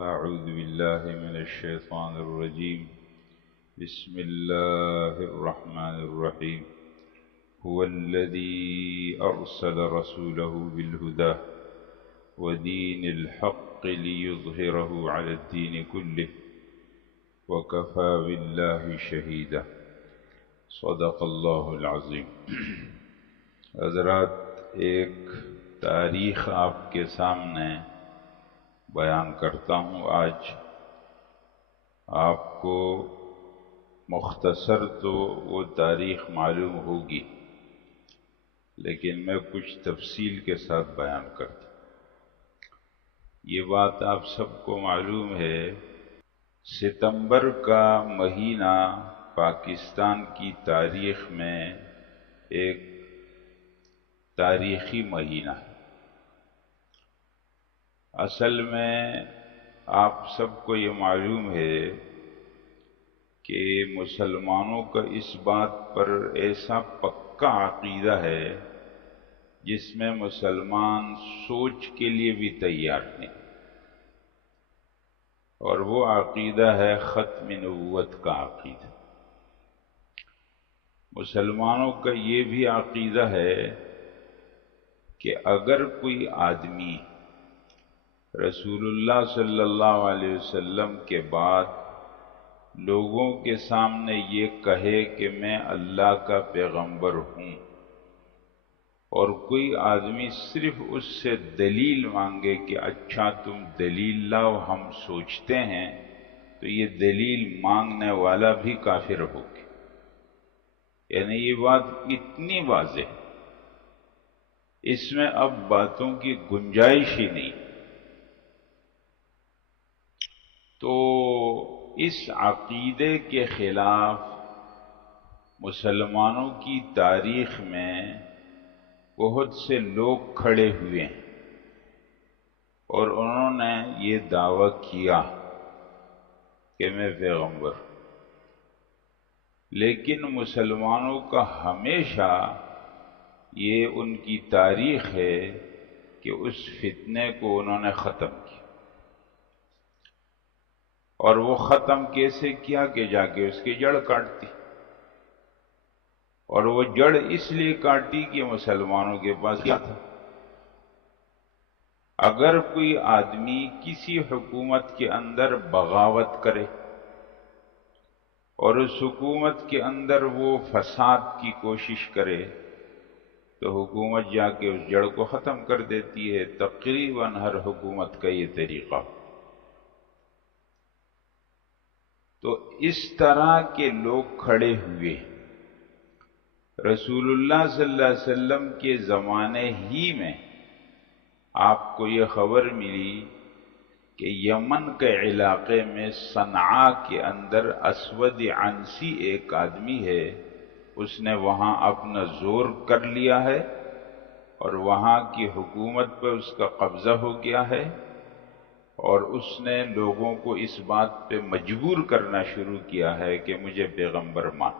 أعوذ بالله من الشيطان الرجيم. بسم الله الرحمن الرحيم. هو الذي أرسل رسوله بالهدى ودين الحق ليظهره على الدين كله وكفى بالله شهيدا. صدق اللہ العظیم. حضرات، ایک تاریخ آپ کے سامنے بیان کرتا ہوں. آج آپ کو مختصر تو وہ تاریخ معلوم ہوگی، لیکن میں کچھ تفصیل کے ساتھ بیان کرتا ہوں. یہ بات آپ سب کو معلوم ہے، ستمبر کا مہینہ پاکستان کی تاریخ میں ایک تاریخی مہینہ ہے. اصل میں آپ سب کو یہ معلوم ہے کہ مسلمانوں کا اس بات پر ایسا پکا عقیدہ ہے جس میں مسلمان سوچ کے لیے بھی تیار نہیں، اور وہ عقیدہ ہے ختم نبوت کا عقیدہ. مسلمانوں کا یہ بھی عقیدہ ہے کہ اگر کوئی آدمی رسول اللہ صلی اللہ علیہ وسلم کے بعد لوگوں کے سامنے یہ کہے کہ میں اللہ کا پیغمبر ہوں، اور کوئی آدمی صرف اس سے دلیل مانگے کہ اچھا تم دلیل لاؤ ہم سوچتے ہیں، تو یہ دلیل مانگنے والا بھی کافر ہوگا. یعنی یہ بات اتنی واضح ہے، اس میں اب باتوں کی گنجائش ہی نہیں. تو اس عقیدے کے خلاف مسلمانوں کی تاریخ میں بہت سے لوگ کھڑے ہوئے ہیں، اور انہوں نے یہ دعویٰ کیا کہ میں پیغمبر ہوں. لیکن مسلمانوں کا ہمیشہ یہ ان کی تاریخ ہے کہ اس فتنے کو انہوں نے ختم کیا. اور وہ ختم کیسے کیا کہ جا کے اس کی جڑ کاٹتی. اور وہ جڑ اس لیے کاٹی کہ مسلمانوں کے پاس کیا تھا؟ اگر کوئی آدمی کسی حکومت کے اندر بغاوت کرے اور اس حکومت کے اندر وہ فساد کی کوشش کرے تو حکومت جا کے اس جڑ کو ختم کر دیتی ہے. تقریباً ہر حکومت کا یہ طریقہ. تو اس طرح کے لوگ کھڑے ہوئے. رسول اللہ صلی اللہ علیہ وسلم کے زمانے ہی میں آپ کو یہ خبر ملی کہ یمن کے علاقے میں صنعاء کے اندر اسود عنسی ایک آدمی ہے، اس نے وہاں اپنا زور کر لیا ہے اور وہاں کی حکومت پر اس کا قبضہ ہو گیا ہے، اور اس نے لوگوں کو اس بات پہ مجبور کرنا شروع کیا ہے کہ مجھے پیغمبر مان.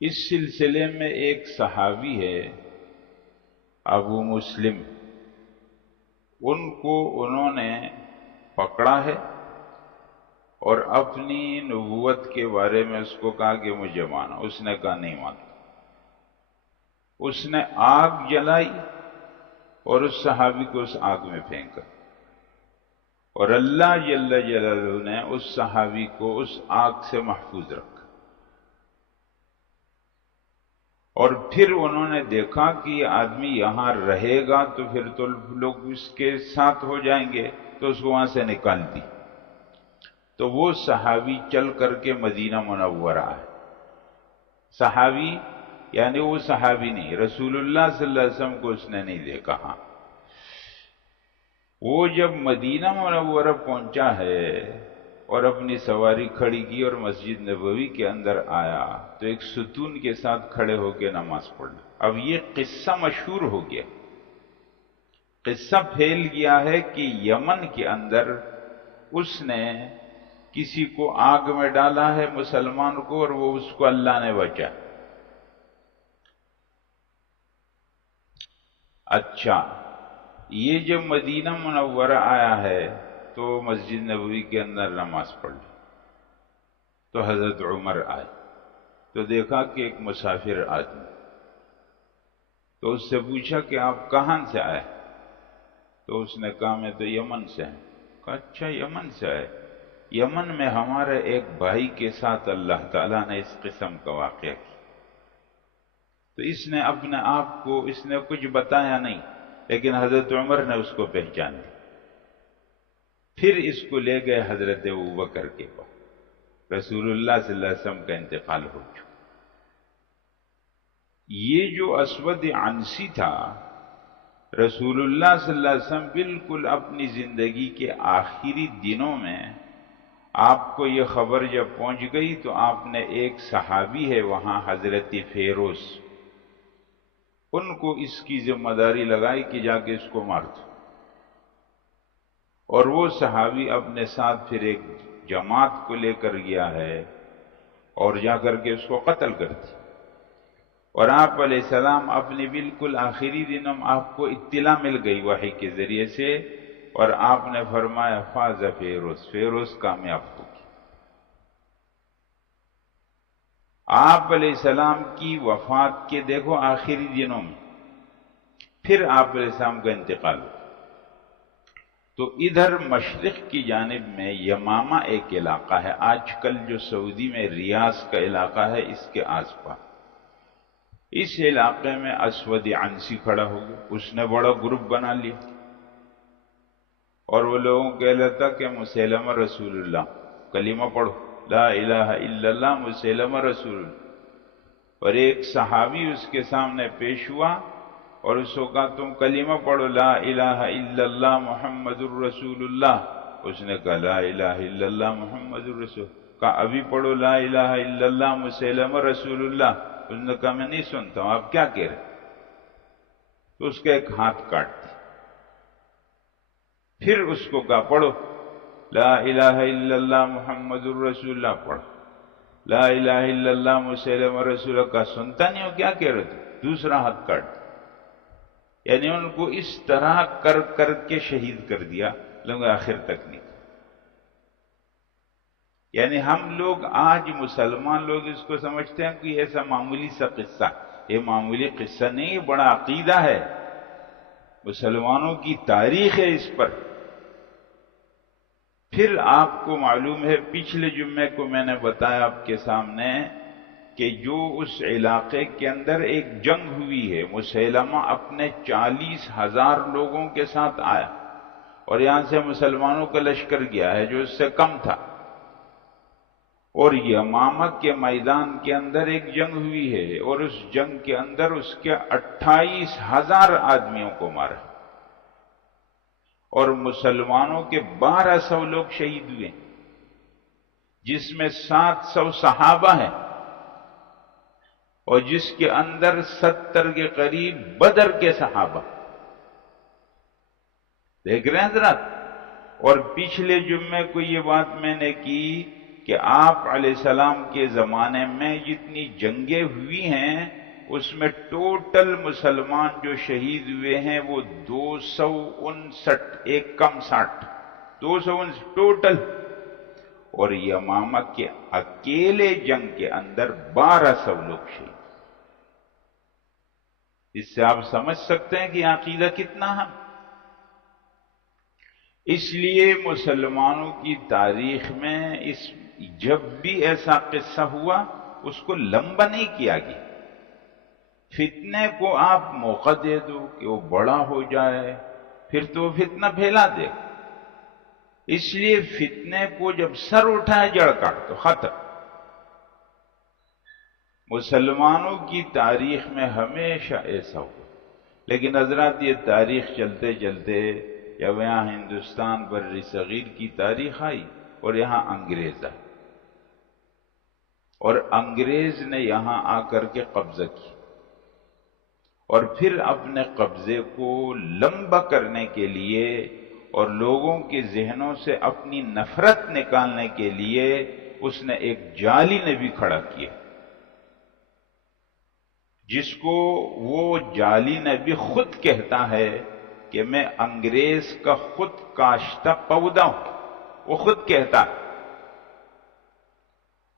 اس سلسلے میں ایک صحابی ہے ابو مسلم، ان کو انہوں نے پکڑا ہے اور اپنی نبوت کے بارے میں اس کو کہا کہ مجھے مانو. اس نے کہا نہیں مانتا. اس نے آگ جلائی اور اس صحابی کو اس آگ میں پھینکا، اور اللہ جل جلالہ نے اس صحابی کو اس آگ سے محفوظ رکھا. اور پھر انہوں نے دیکھا کہ یہ آدمی یہاں رہے گا تو پھر تو لوگ اس کے ساتھ ہو جائیں گے، تو اس کو وہاں سے نکال دی. تو وہ صحابی چل کر کے مدینہ منورہ آئے. صحابی یعنی وہ صحابی نہیں، رسول اللہ صلی اللہ علیہ وسلم کو اس نے نہیں دیکھا. ہاں، وہ جب مدینہ منورہ پہنچا ہے اور اپنی سواری کھڑی کی اور مسجد نبوی کے اندر آیا تو ایک ستون کے ساتھ کھڑے ہو کے نماز پڑھنا. اب یہ قصہ مشہور ہو گیا، قصہ پھیل گیا ہے کہ یمن کے اندر اس نے کسی کو آگ میں ڈالا ہے مسلمان کو، اور وہ اس کو اللہ نے بچا. اچھا، یہ جب مدینہ منورہ آیا ہے تو مسجد نبوی کے اندر نماز پڑھ لی، تو حضرت عمر آئے تو دیکھا کہ ایک مسافر آدمی، تو اس سے پوچھا کہ آپ کہاں سے آئے؟ تو اس نے کہا میں تو یمن سے ہیں۔ کہا اچھا یمن سے آئے؟ یمن میں ہمارے ایک بھائی کے ساتھ اللہ تعالیٰ نے اس قسم کا واقعہ کیا، تو اس نے اپنے آپ کو، اس نے کچھ بتایا نہیں، لیکن حضرت عمر نے اس کو پہچان لی۔ پھر اس کو لے گئے حضرت ابوبکر کے پاس، رسول اللہ صلی اللہ علیہ وسلم کا انتقال ہو چکا۔ یہ جو اسود عنسی تھا، رسول اللہ صلی اللہ علیہ وسلم بالکل اپنی زندگی کے آخری دنوں میں آپ کو یہ خبر جب پہنچ گئی تو آپ نے ایک صحابی ہے وہاں حضرت فیروز، ان کو اس کی ذمہ داری لگائی کہ جا کے اس کو مار دو، اور وہ صحابی اپنے ساتھ پھر ایک جماعت کو لے کر گیا ہے اور جا کر کے اس کو قتل کر دی۔ اور آپ علیہ السلام اپنے بالکل آخری دنوں میں آپ کو اطلاع مل گئی وحی کے ذریعے سے، اور آپ نے فرمایا فاز فیروز، فیروز کامیاب ہوگی۔ آپ علیہ السلام کی وفات کے دیکھو آخری دنوں میں پھر آپ علیہ السلام کا انتقال ہوا۔ تو ادھر مشرق کی جانب میں یمامہ ایک علاقہ ہے، آج کل جو سعودی میں ریاض کا علاقہ ہے اس کے آس پاس، اس علاقے میں اسود عنسی کھڑا ہو گیا، اس نے بڑا گروپ بنا لیا اور وہ لوگوں کو کہہ لیتا کہ مسیلمہ رسول اللہ، کلمہ پڑھو لا الہ الا اللہ مسیلمہ رسول اللہ۔ اور ایک صحابی اس کے سامنے پیش ہوا اور اس کو کہا تم کلمہ پڑھو لا الہ الا اللہ محمد الرسول اللہ۔ اس نے کہا لا الہ الا اللہ محمد الرسول، کہا ابھی پڑھو لا الہ الا اللہ مسیلمہ رسول اللہ۔ اس نے کہا میں نہیں سنتا ہوں، آپ کیا کہہ رہے؟ تو اس کا ایک ہاتھ کاٹ دیا۔ پھر اس کو کہا پڑھو لا الہ الا اللہ محمد الرسول اللہ، پڑھو لا الہ الا اللہ مسیلمہ رسول اللہ۔ کہا سنتا نہیں ہو، کیا کہہ رہے تھے؟ دوسرا ہاتھ کاٹ دیا۔ یعنی ان کو اس طرح کر کر کے شہید کر دیا، لوگ آخر تک نہیں۔ یعنی ہم لوگ آج مسلمان لوگ اس کو سمجھتے ہیں کہ ایسا معمولی سا قصہ، یہ معمولی قصہ نہیں، یہ بڑا عقیدہ ہے، مسلمانوں کی تاریخ ہے اس پر۔ پھر آپ کو معلوم ہے پچھلے جمعے کو میں نے بتایا آپ کے سامنے کہ جو اس علاقے کے اندر ایک جنگ ہوئی ہے، مسیلمہ اپنے 40,000 لوگوں کے ساتھ آیا اور یہاں سے مسلمانوں کا لشکر گیا ہے جو اس سے کم تھا، اور یمامہ کے میدان کے اندر ایک جنگ ہوئی ہے اور اس جنگ کے اندر اس کے 28,000 آدمیوں کو مارا، اور مسلمانوں کے 1,200 لوگ شہید ہوئے، جس میں 700 صحابہ ہیں، اور جس کے اندر 70 کے قریب بدر کے صحابہ۔ دیکھ رہے ہیں حضرات؟ اور پچھلے جمعے کو یہ بات میں نے کی کہ آپ علیہ السلام کے زمانے میں جتنی جنگیں ہوئی ہیں اس میں ٹوٹل مسلمان جو شہید ہوئے ہیں وہ 259، ایک کم 60، 259 ٹوٹل، اور یمامہ کے اکیلے جنگ کے اندر 1,200 لوگ شہید۔ اس سے آپ سمجھ سکتے ہیں کہ عقیدہ کتنا ہے۔ اس لیے مسلمانوں کی تاریخ میں جب بھی ایسا قصہ ہوا اس کو لمبا نہیں کیا گیا، فتنے کو آپ موقع دے دو کہ وہ بڑا ہو جائے، پھر تو فتنہ پھیلا دے۔ اس لیے فتنے کو جب سر اٹھائے جڑ کاٹ دو، ختم۔ مسلمانوں کی تاریخ میں ہمیشہ ایسا ہوا، لیکن حضرات یہ تاریخ چلتے چلتے جب یہاں ہندوستان بر صغیر کی تاریخ آئی اور یہاں انگریز آئے، اور انگریز نے یہاں آ کر کے قبضہ کیا، اور پھر اپنے قبضے کو لمبا کرنے کے لیے اور لوگوں کے ذہنوں سے اپنی نفرت نکالنے کے لیے اس نے ایک جعلی نبی کھڑا کیا، جس کو وہ جعلی نبی خود کہتا ہے کہ میں انگریز کا خود کاشتہ پودا ہوں، وہ خود کہتا ہے،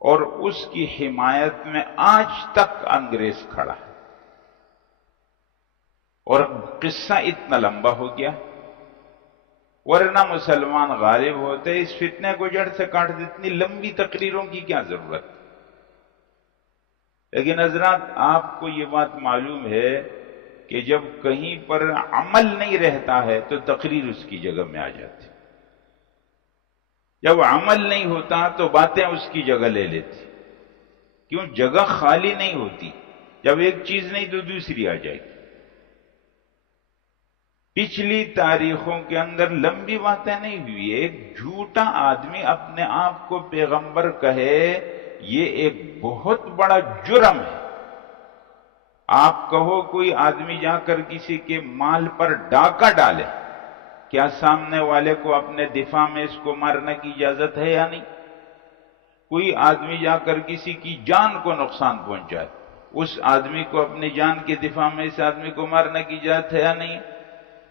اور اس کی حمایت میں آج تک انگریز کھڑا ہے۔ اور قصہ اتنا لمبا ہو گیا، ورنہ مسلمان غالب ہوتے اس فتنے کو جڑ سے کاٹ دیتے، اتنی لمبی تقریروں کی کیا ضرورت؟ لیکن حضرات آپ کو یہ بات معلوم ہے کہ جب کہیں پر عمل نہیں رہتا ہے تو تقریر اس کی جگہ میں آ جاتی، جب عمل نہیں ہوتا تو باتیں اس کی جگہ لے لیتی۔ کیوں؟ جگہ خالی نہیں ہوتی، جب ایک چیز نہیں تو دوسری آ جائے گی۔ پچھلی تاریخوں کے اندر لمبی باتیں نہیں ہوئی، ایک جھوٹا آدمی اپنے آپ کو پیغمبر کہے، یہ ایک بہت بڑا جرم ہے۔ آپ کہو کوئی آدمی جا کر کسی کے مال پر ڈاکہ ڈالے، کیا سامنے والے کو اپنے دفاع میں اس کو مارنے کی اجازت ہے یا نہیں؟ کوئی آدمی جا کر کسی کی جان کو نقصان پہنچائے، اس آدمی کو اپنی جان کے دفاع میں اس آدمی کو مارنے کی اجازت ہے یا نہیں؟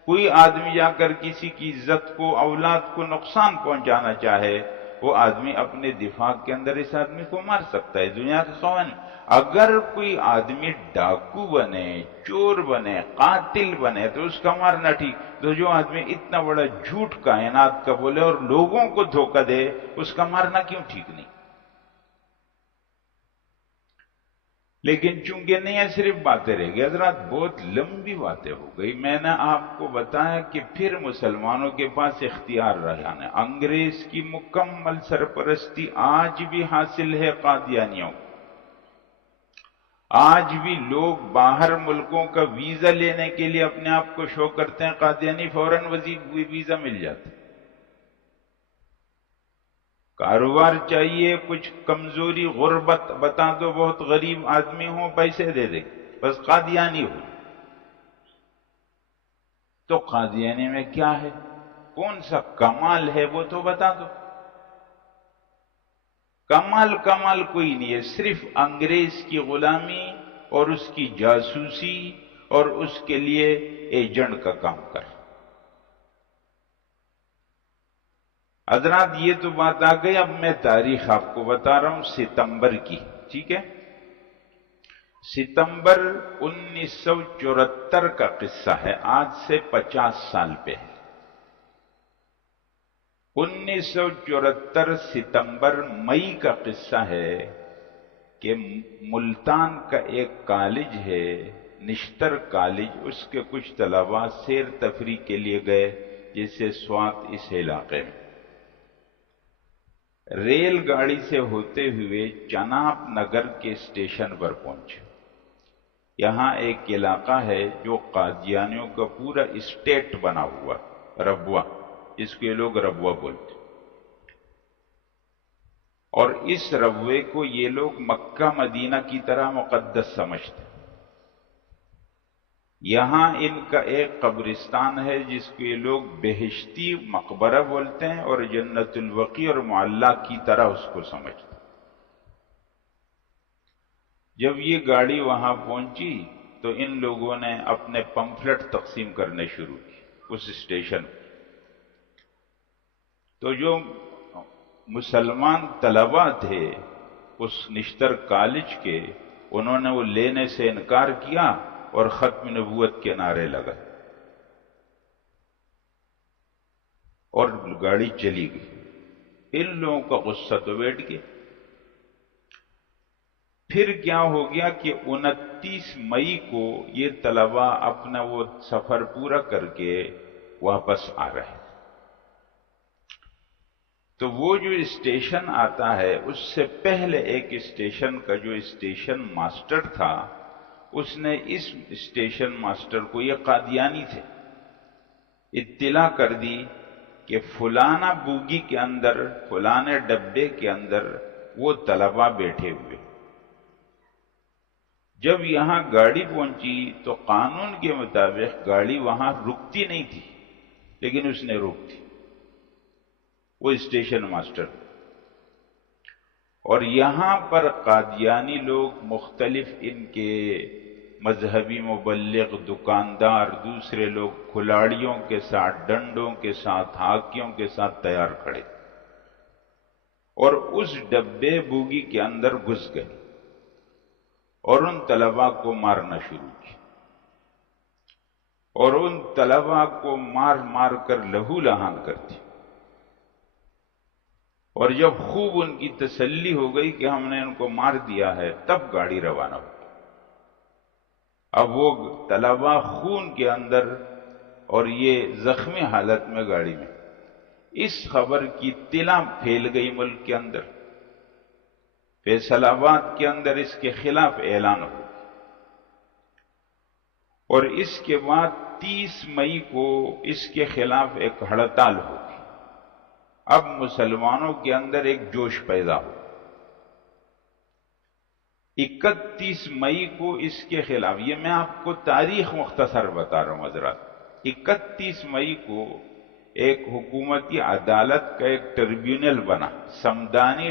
کوئی آدمی جا کر کسی کی عزت کو، اولاد کو نقصان پہنچانا چاہے، وہ آدمی اپنے دفاع کے اندر اس آدمی کو مار سکتا ہے، دنیا کے قوانین۔ اگر کوئی آدمی ڈاکو بنے، چور بنے، قاتل بنے تو اس کا مارنا ٹھیک، تو جو آدمی اتنا بڑا جھوٹ کائنات کا بولے اور لوگوں کو دھوکہ دے، اس کا مارنا کیوں ٹھیک نہیں؟ لیکن چونکہ نہیں ہے، صرف باتیں رہ گئی حضرات، بہت لمبی باتیں ہو گئی۔ میں نے آپ کو بتایا کہ پھر مسلمانوں کے پاس اختیار رہا ہے، انگریز کی مکمل سرپرستی آج بھی حاصل ہے قادیانیوں کو۔ آج بھی لوگ باہر ملکوں کا ویزا لینے کے لیے اپنے آپ کو شو کرتے ہیں، قادیانی فوراً ویزا مل جاتا ہے۔ کاروبار چاہیے، کچھ کمزوری غربت بتا دو، بہت غریب آدمی ہوں، پیسے دے دے، بس قادیانی ہو۔ تو قادیانی میں کیا ہے؟ کون سا کمال ہے وہ تو بتا دو۔ کمال کوئی نہیں ہے، صرف انگریز کی غلامی اور اس کی جاسوسی اور اس کے لیے ایجنٹ کا کام کر۔ حضرات یہ تو بات آ گئی، اب میں تاریخ آپ کو بتا رہا ہوں ستمبر کی، ٹھیک ہے؟ ستمبر 1974 کا قصہ ہے، آج سے 50 سال پہلے۔ 1974 ستمبر مئی کا قصہ ہے کہ ملتان کا ایک کالج ہے، نشتر کالج، اس کے کچھ طلباء سیر تفریح کے لیے گئے، جیسے سوات اس علاقے میں۔ ریل گاڑی سے ہوتے ہوئے چناب نگر کے اسٹیشن پر پہنچے۔ یہاں ایک علاقہ ہے جو قادیانیوں کا پورا اسٹیٹ بنا ہوا، ربوہ، جس کو یہ لوگ ربوہ بولتے، اور اس ربوے کو یہ لوگ مکہ مدینہ کی طرح مقدس سمجھتے۔ یہاں ان کا ایک قبرستان ہے جس کو یہ لوگ بہشتی مقبرہ بولتے ہیں، اور جنت البقیع اور معلیٰ کی طرح اس کو سمجھتے۔ جب یہ گاڑی وہاں پہنچی تو ان لوگوں نے اپنے پمفلٹ تقسیم کرنے شروع کی اس اسٹیشن پر۔ تو جو مسلمان طلباء تھے اس نشتر کالج کے، انہوں نے وہ لینے سے انکار کیا اور ختم نبوت کے نعرے لگائے، اور گاڑی چلی گئی۔ ان لوگوں کا غصہ تو بیٹھ گیا۔ پھر کیا ہو گیا کہ 29 مئی کو یہ طلباء اپنا وہ سفر پورا کر کے واپس آ رہے ہیں۔ تو وہ جو اسٹیشن آتا ہے، اس سے پہلے ایک اسٹیشن کا جو اسٹیشن ماسٹر تھا، اس نے اس اسٹیشن ماسٹر کو، یہ قادیانی تھے، اطلاع کر دی کہ فلانا بوگی کے اندر، فلانے ڈبے کے اندر وہ طلباء بیٹھے ہوئے۔ جب یہاں گاڑی پہنچی تو قانون کے مطابق گاڑی وہاں رکتی نہیں تھی، لیکن اس نے روک دی، وہ اسٹیشن ماسٹر۔ اور یہاں پر قادیانی لوگ مختلف ان کے مذہبی مبلغ، دکاندار، دوسرے لوگ کھلاڑیوں کے ساتھ، ڈنڈوں کے ساتھ، ہاکیوں کے ساتھ تیار کھڑے، اور اس ڈبے بوگی کے اندر گھس گئے اور ان طلباء کو مارنا شروع کیا، اور ان طلباء کو مار مار کر لہو لہان کرتی، اور جب خوب ان کی تسلی ہو گئی کہ ہم نے ان کو مار دیا ہے، تب گاڑی روانہ ہو۔ اب وہ طلباء خون کے اندر اور یہ زخمی حالت میں گاڑی میں، اس خبر کی اطلاع پھیل گئی ملک کے اندر، فیصل آباد کے اندر اس کے خلاف اعلان ہو، اور اس کے بعد 30 مئی کو اس کے خلاف ایک ہڑتال ہوگی۔ اب مسلمانوں کے اندر ایک جوش پیدا ہو۔ 31 مئی کو اس کے خلاف، یہ میں آپ کو تاریخ مختصر بتا رہا ہوں حضرات، 31 مئی کو ایک حکومتی عدالت کا ایک ٹریبیونل بنا، سمدانی